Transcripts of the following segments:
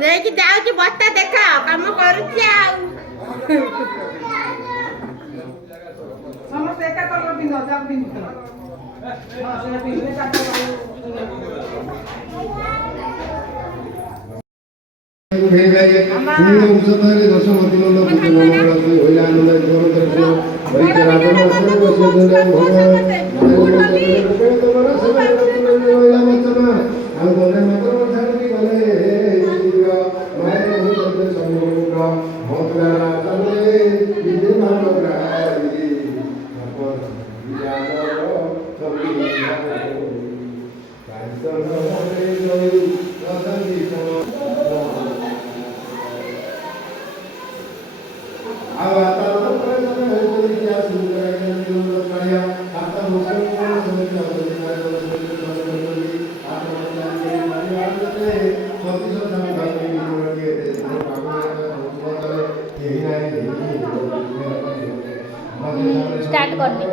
ନେଇକି ଯାଉଛି ବସ୍ତା ଦେଖାଅ କାମ କରୁଛି ଆଉ ସମସ୍ତେ ଏକା କଲର ପିନ୍ଧ ଯାହା ପିନ୍ଧୁଥିଲ ସେଟା ପିନ୍ଧିଲେ स्टार्ट करनी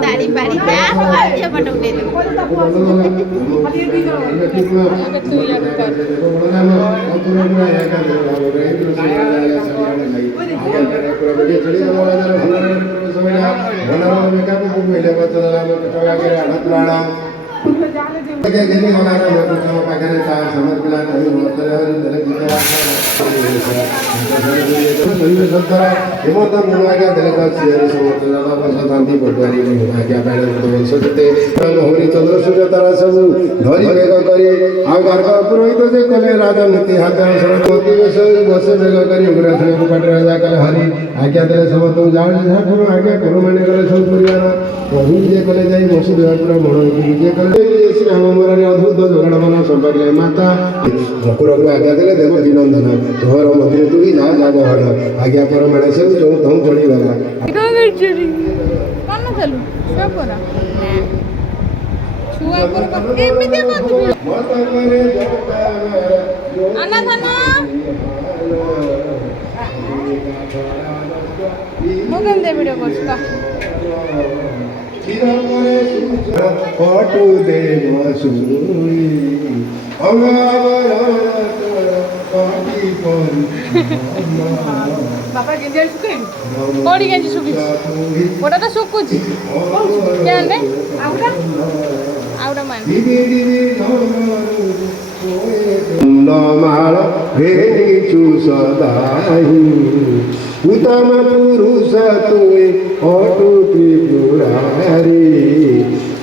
दाढ़ी बाड़ी क्या ये फोटो उठे दे ଚନ୍ଦ୍ରସୂର୍ଯ୍ୟ ତାରା ସବୁ ଧରି ବେଗ କରି ଆଉ ଗର୍ଗ ପୁରୋହିତ ଯେ କଲେ ରାଜନୀତି ହାତ ବସେ ବେଗ କରି ଉଗ୍ରସେନକୁ ପାଟି ରାଜା କଲେ ହରି ଆଜ୍ଞା ଦେଲେ ସମସ୍ତଙ୍କୁ ଯାଉ ଠାକୁର ଆଜ୍ଞା କରୁମାନେ କଲେ ସବୁ ପରିବାର ପ୍ରଭୁ ଯିଏ କଲେ ଯାଇ ବସୁ ଦେବାପୁର ମଣ ଯିଏ କଲେ ଶ୍ରୀରାମ ମରାରେ ଅଦ୍ଭୁତ ଯୋଗାଣ ମାନ ସମ୍ପର୍କରେ ମାତା ଠାକୁରକୁ ଆଜ୍ଞା ଦେଲେ ଦେବ ଦିନନ୍ଦନ ତୋର ମନ୍ଦିର ତୁ ହିଁ ଯା ଯାଗ ହଳ ଆଜ୍ଞା ପର ମାଣେ ସବୁ ଯୋଉ ତଉ ଚଳିଗଲା ପଟୁ ଦେବ ସୁଇ ବାପା ଗେଞ୍ଜି ଶୁଖେଇଲୁ କୋଉଠି ଗେଞ୍ଜି ଶୁଖିଛି ଗୋଟା ତ ଶୁଖୁଛି କେନ୍ଦେ ଆଉଟା ମାନ ମାଳ ଭେଣିଛୁ ସଦାହି ଉତ୍ତମ ପୁରୁଷ ତୁଏ ଅଟୁ ତ୍ରିପୁରାରୀ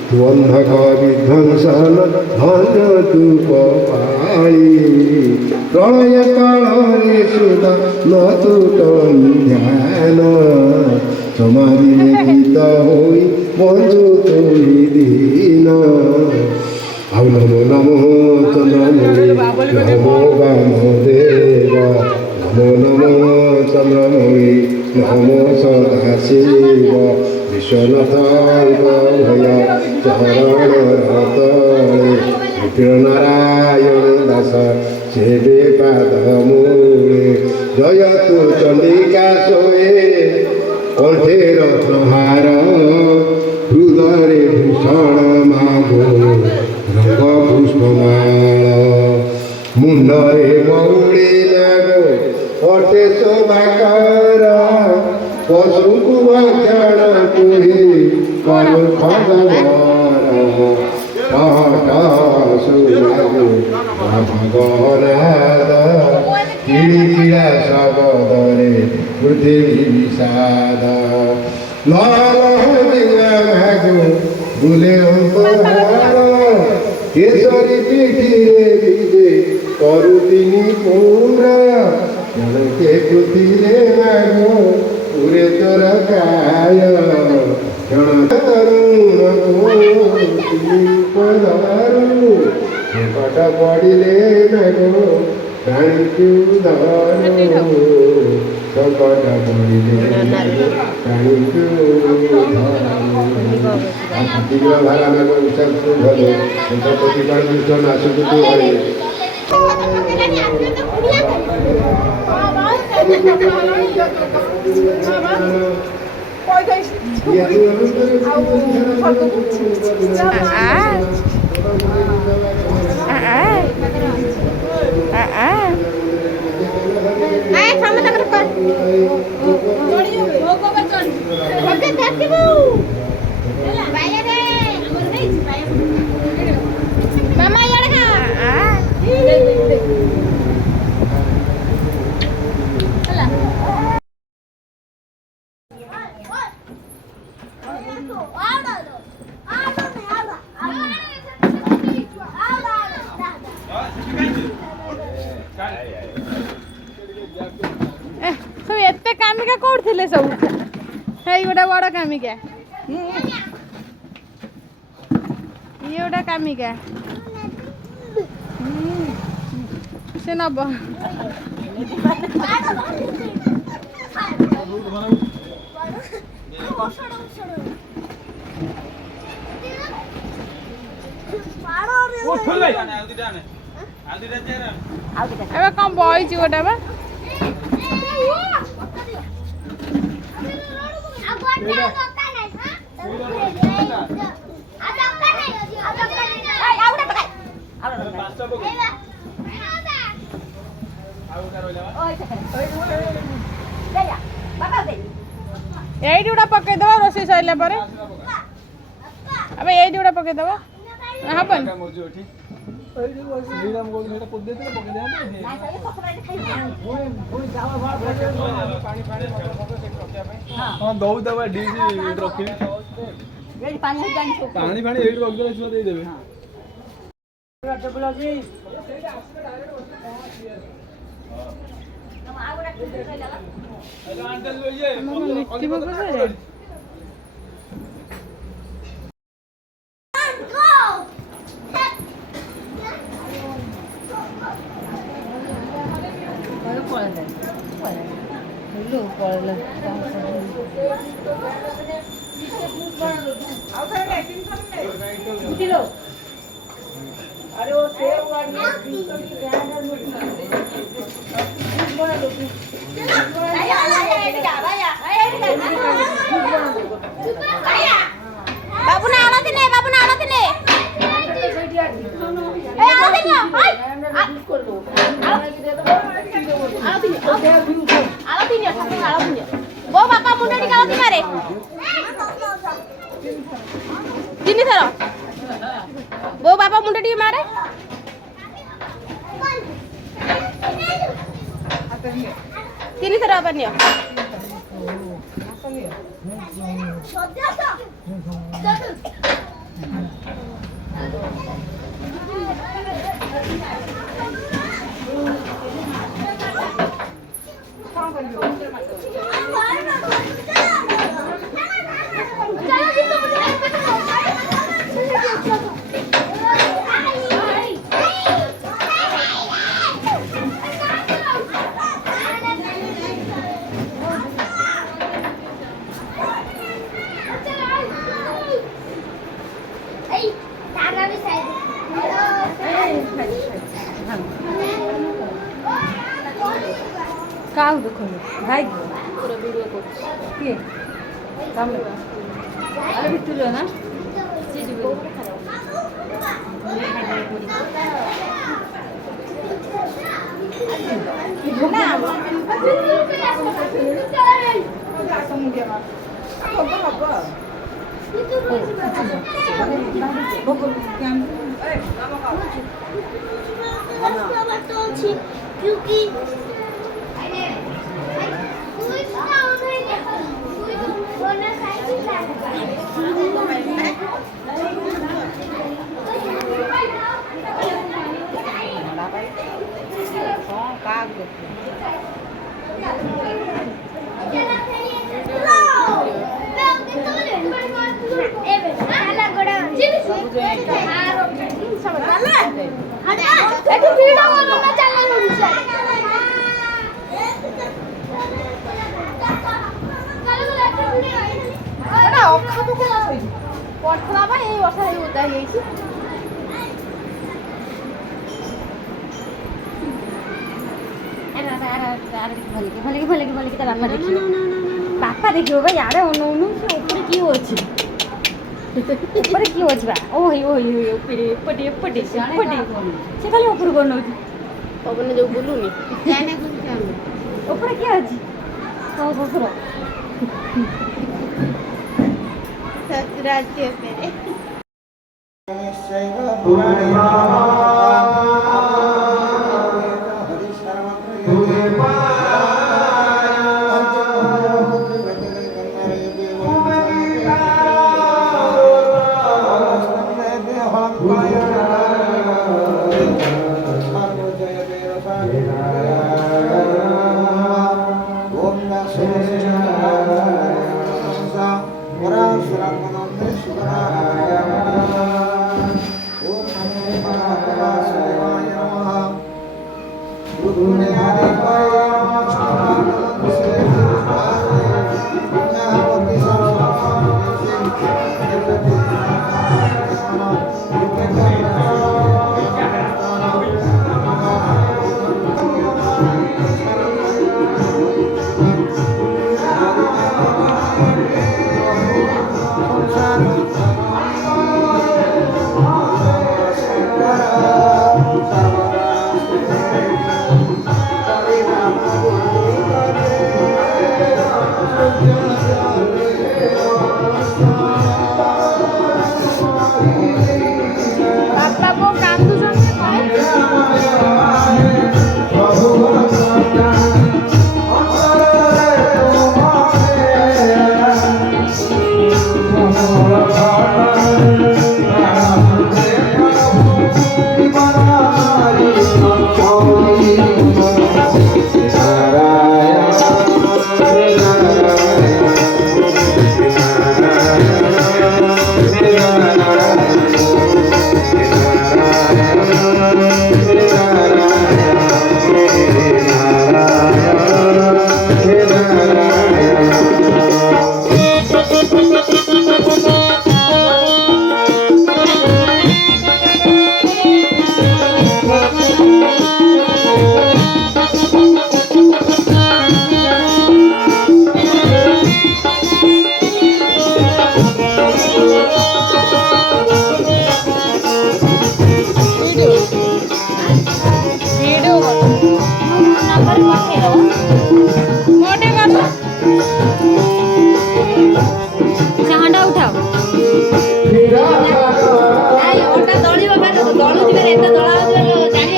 ତ୍ୱନ୍ଧକ ବିଧ୍ୱଂସନ ଧନ ତୁ ପାଳି ପ୍ରଳୟ କାଳରେ ସୁଧା ନ ତୁ ଧ୍ୟାନ ସମାଧି ଗୀତ ହୋଇ ବଞ୍ଚୁ ତୁଳି ଦିନ ଆଉ ନମୋ ନମୋ ଚନ୍ଦ୍ରମୌଳି ନମୋ ବାମଦେବ ନମୋ ନମୋ ଚନ୍ଦ୍ରମୌଳି ନମୋ ସଦାଶିବ ବିଶ୍ୱନାଥଙ୍କ ଭୟ ଚରଣ ତଳେ ବିପିନ ନାରାୟଣ ଦାସ ସେବେ ପାଦ ମୂଳେ ଜୟ ତୁ ଚଣ୍ଡିକା ଶୋଏ କଣ୍ଠେ ରତ୍ନହାର ହୃଦୟରେ ଭୂଷଣ ମାଗୋ ରଙ୍ଗ ପୁଷ୍ପମାଳ ମୁଣ୍ଡରେ ମଉଳି ନାଗ ଅଟେ ଶୋଭାକାର ପଶୁଙ୍କୁ ଭକ୍ଷଣ ପୁରୀ କରୁ ଖଗବର ଭଗନାଦ କିଳି କିଳା ଶବଦରେ ପୃଥିବୀ ବିଷାଦ ମାଗୁ ବୁଲେ ଅନ୍ତହାର କେଶରୀ ପିଠିରେ ବିଜେ କରୁତିନି ପୁରା ଜଣକେ ପୃଥିରେ ମାଗ ପୁରେ ତୋର କାୟ ଜଣ ତରୁଣ ପଦାରୁ କଟ ପଡ଼ିଲେ ମାଗ ପ୍ରାଣୀକୁ ଧରୁ ସଂକଟ ପଡ଼ିଲେ ପ୍ରାଣୀକୁ ଶୀଘ୍ର ଭାରା ମାଗ ଉଚ୍ଚାକୁ ଭଲ ପ୍ରତିପାଳ ଦୁଷ୍ଟ ନାଶକୁ ତୁ ହରେ ମାମା ଇଆଡ଼େ ଖା ସବୁ ଏତେ କାମିକା କୋଉଠି ଥିଲେ ସବୁ ହେଇ ଗୋଟେ ବଡ଼ କାମିକା ଇଏ ଗୋଟେ କାମିକା ସେ ନବ ଏବେ କଣ ବଇଛି ଗୋଟେ ବା এইটি গোটা পকাইদেবা রোষেই সরিলা পরে আবে এইটি গোটা পকাইদেবা ହବନି ହଁ ଦଉଦବା ଡିସ୍ ରଖିବି ପାଣି ଫାଣି ଏଇଠି ରଖିଦେଲେ ଛୁଆ ଦେଇଦେବେ बाबू ना आलो तिने ए आलो तिने आलो तिने वो बापा मुंडे टिका आलो तिने रे तिनी थरो वो बापा मुंडे टिका मारे तिनी थरो बनियो काऊ देखो भाई पूरा वीडियो को के काम लगा अरे बिट्टू जो ना सीधी क्योंकि बापा देखियो भाई यार ओनू से ऊपर की होछि ऊपर की होछि बा ओही ओही ऊपर पटे पटे से खाली ऊपर कोन होछि पवन जो बुलुनी जाने कुछ काम ऊपर की होछि तो ससुर ससुराल के मेरे नंबर पठेଇଦବ मोटे कर ଚାହାଣ୍ଡା ଉଠାଅ ଓଟା ଦଳିବ ମାନେ ଦଳୁଛି ମାନେ ଏତେ ଦଳା ହଉଛି ଜାଣିବେ କେମିତି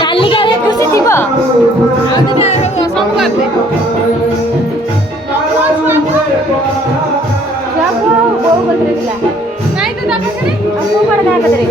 କାଲିକା ଏବେ ଖୁସି ଥିବ सब कर दे ଛୁଆ ପୁଅ ବୋଉ କତିରେ ଥିଲା नहीं तो दादा करे ଆଉ ତୁ କୁଆଡ଼େ କାହା କତିରେ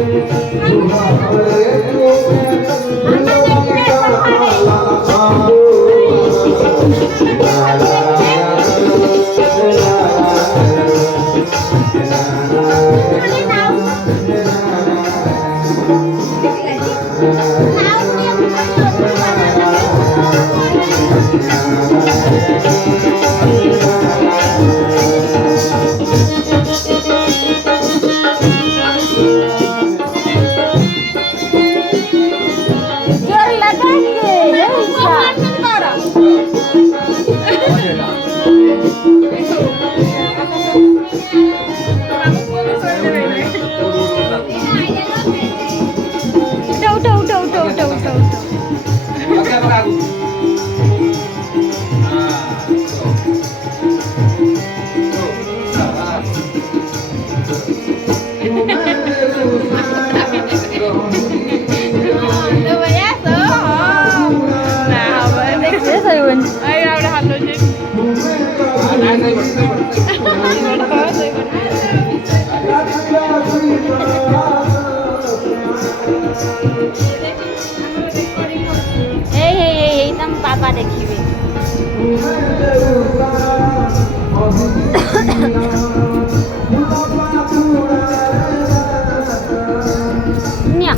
जोर लगा के ऐसा उठो उठो उठो उठो उठो उठो तो भैया सो ना अब देख ये सही बन आई आवडे हालो जे ए तम पापा देखिए न्या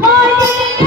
More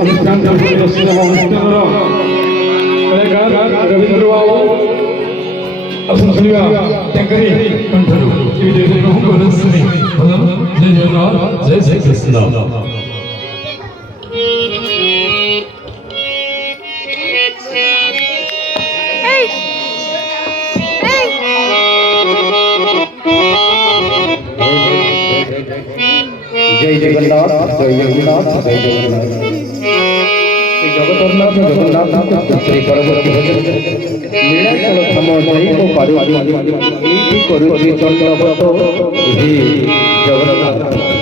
अनुष्ठान कलाकार रवींद्र बाबू आपण सुनिया टंकरी कंठरू विजय जय जगन्नाथ जय श्री कृष्ण जय जगन्नाथ जय जगन्नाथ जय जगन्नाथ जगन्नाथ जगन्नाथ श्री परवर्ती लीलाचल थम दैव पारि करुछि चंद्रवत हे जगन्नाथ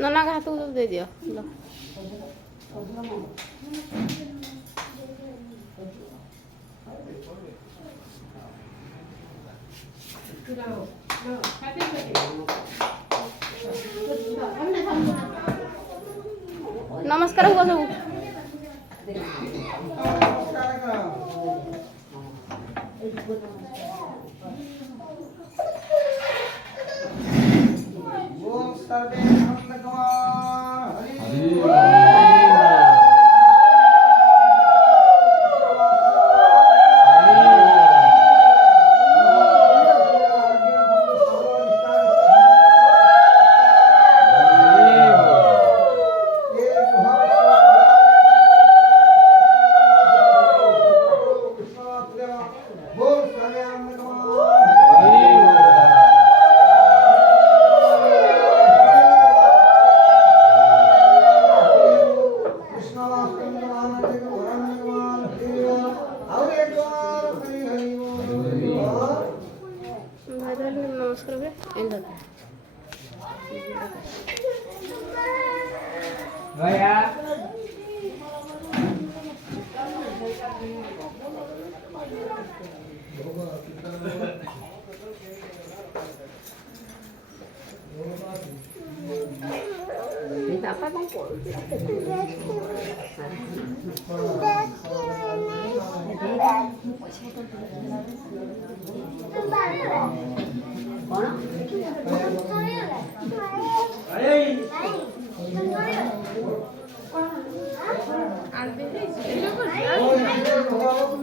नना का हाथ दे दियो लो। नमस्कार हुआ सब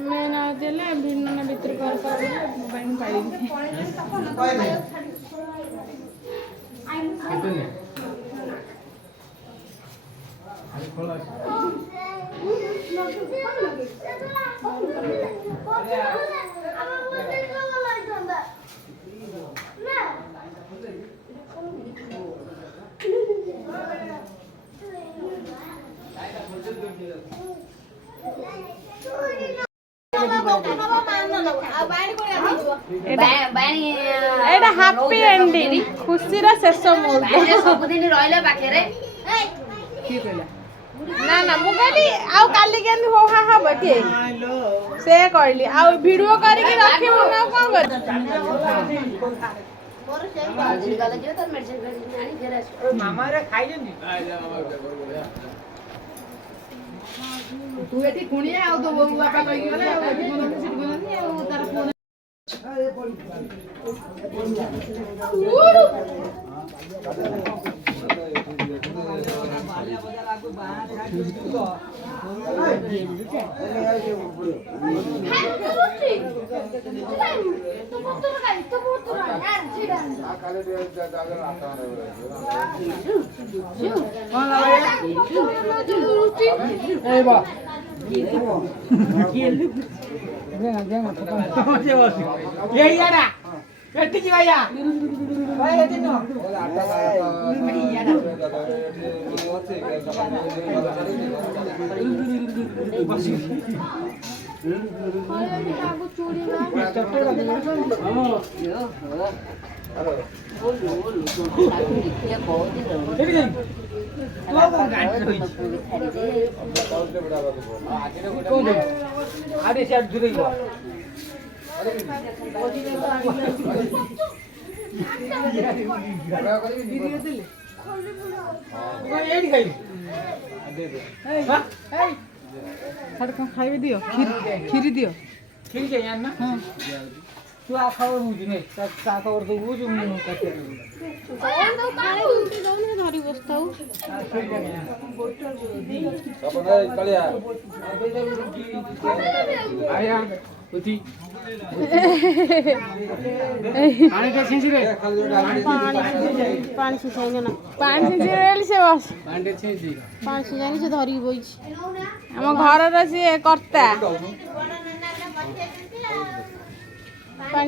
मैं ना देले भिन्न ना भीतर कर मोबाइल में पाइली एटा हैप्पी एंडिंग खुशी रा शेष मुहूर्त सब दिन रहले पाखे की कहला ना ना मु कहली आउ काली केन हो हा हा बके से कहली आउ वीडियो करी के रखिबो ना कोन कर मामा रे खाइ जनी तू एठी खुणिया आउ तो बापा कहि गले एठी कोन सिट गलनी आउ तार फोन ଏଠିକି ଭାଇଆ ଭାଇ ଏଠି ନ ଆରେ ସିଆଡେ ଦୂରେଇ ଏଇଠି ଖାଇବି ଦିଅ କ୍ଷୀରି ଦିଅ କ୍ଷୀରି ଯାଇ ନା ତୁ ଆ ଖବର ବୁଝି ନେ ତା ଖବର ତ ବୁଝୁ ମୁଁ କାଟେ ଧରି ବସିଥାଉ ଆୟା ଉଠି ପାଣି ଟା ଛିଞ୍ଚିରେ ପାଣି ସିଝାଇନି ନା ପାଣି ସିଝେଇ ସେ ବସ ପାଣି ଟା ଛିଞ୍ଚି ପାଣି ସିଝାଇନି ସେ ଧରିକି ବଇଛି ଆମ ଘରର ସିଏ କର୍ତ୍ତା ପାଣି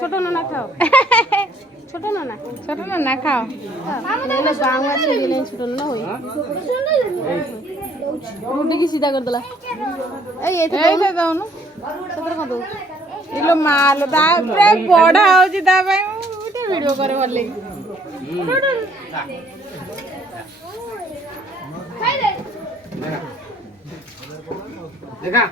ছোট ননা খাও ছোট ননা খাও बांग अच्छे नहीं छोट नना होई रोटी की सीधा कर दला ए दे दउनु सतर को दो इलो मालो दा पूरा बड़ा हो जी दा भाई उठे वीडियो करे भले देखा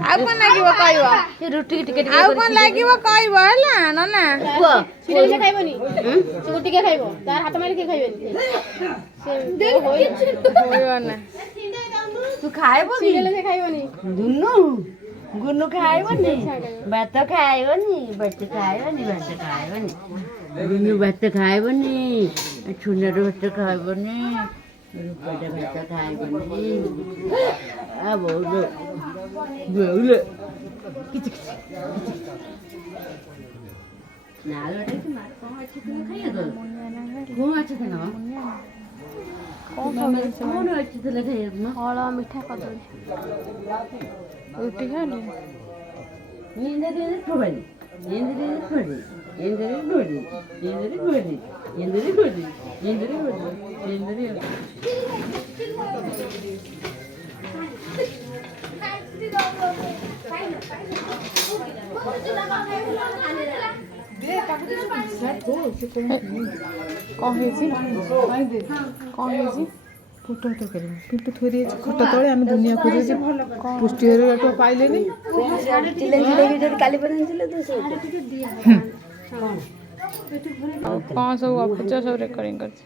ଆଉ କଣ ଲାଗିବ କହିବ ରୁଟି ଟିକେ ଟିକେ ଆଉ କଣ ଲାଗିବ କହିବ ହେଲା ନନା କୁହ ସିରିୟଲ ସେ ଖାଇବନି ସେ ଟିକେ ଖାଇବ ତାର ହାତ ମାରି କିଏ ଖାଇବେନି ସେ ହୋଇବ ନା ତୁ ଖାଇବ କି ସିରିୟଲ ସେ ଖାଇବନି ଦୁନୁ ଗୁନୁ ଖାଇବନି ଭାତ ଖାଇବନି ଭାତ ଖାଇବନି ଗୁନୁ ଭାତ ଖାଇବନି ଛୁନାର ଭାତ ଖାଇବନି ରୂପାଟା ଭାତ ଖାଇବନି ଆ ବହୁତ ବହୁଲ କିଛି ନାଳଟା କି ମାର କଣ ଅଛି ତୁମେ ଖାଇବ କଣ ଅଛି ତୁମ କଣ ଅଛି ତୁଲେ ଖାଇବ ଫଳ ମିଠା କଦଳୀ ରୁଟି ଖାଇଲି Indri Kodi. Indri Kodi. Indri Kodi. Indri Kodi. Indri Kodi. Indri Kodi. Indri କଣ ହେଇଛି ପୋଟଳ ତରକାରୀ ପିଣ୍ଟୁ ଥୋଇ ଦେଇଛି ଖଟ ତଳେ ଆମେ ଦୁନିଆ ଖୋଜୁଛି ପୁଷ୍ଟି ହରିକା ପାଇଲେନି କଣ ସବୁ ଅଫିସ ସବୁ ରେକର୍ଡିଂ କରିଛି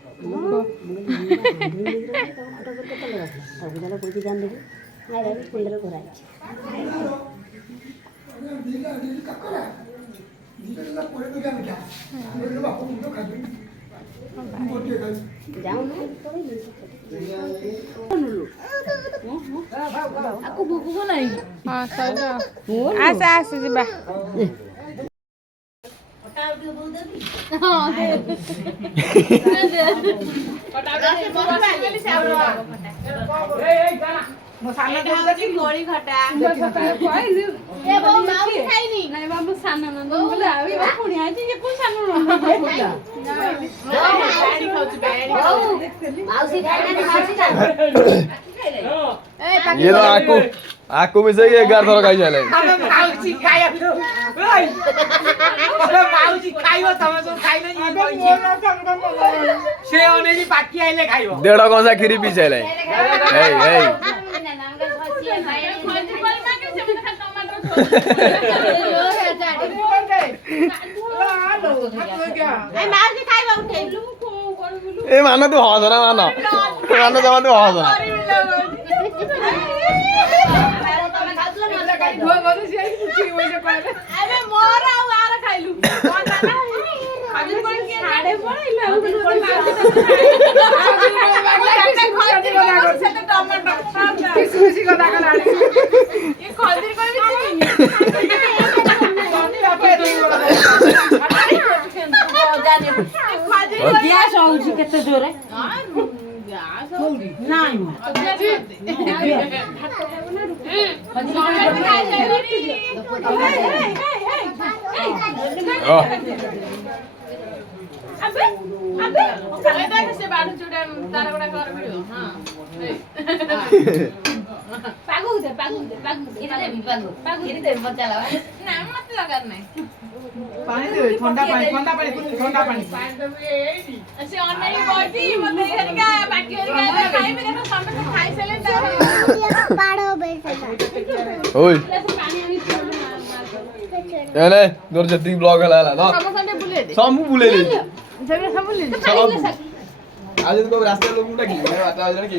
ଆସ ଆସ ଯିବା ये तो आकू मिसे 11 थर खाई जाले डेढ़ कौन खीरी पी चले ए मान तू हस ना मान जमा तू हस ना ଟମାଟୋ କେତେ ଜୋରେ ନାଇଁ ସେ ବାଢୁ ଚୁଡା ତାର ଗୋଟା କର ଭିଡିଓ ହଁ ପାଗୁ ଦେ ମଜା ଲାଗା ନା ମତେ ଦରକାର ନାହିଁ ପାଣି ଦେବେ ଥଣ୍ଡା ପାଣି ସେ ଅନେଇ ବଇଛି ମତେ ହେରିକା ବାକି ହେରିକା ଖାଇବେ ଦେଖ ସମସ୍ତେ ଖାଇସାରିଲେ ओय एने दोर जति ब्लॉग हला हला न ସମସ୍ତେ ବୁଲେଇ ଦେ समु बुले ले ସେଗୁଡା ସବୁ ବୁଲେଇ ଦେ आज तो रास्ते लोग उठा की बाटा जण के